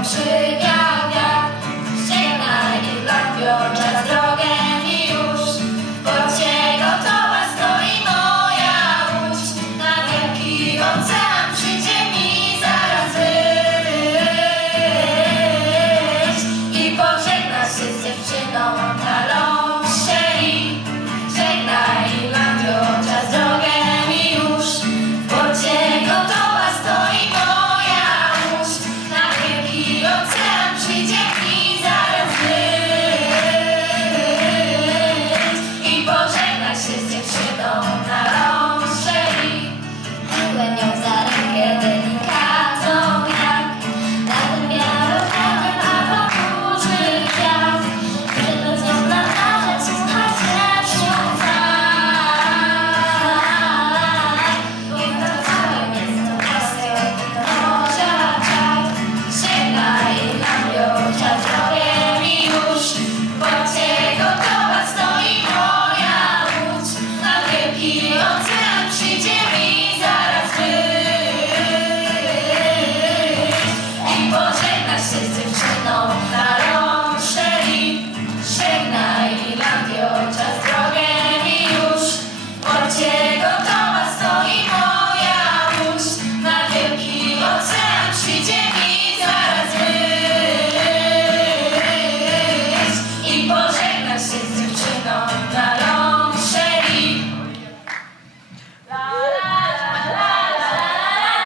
总要。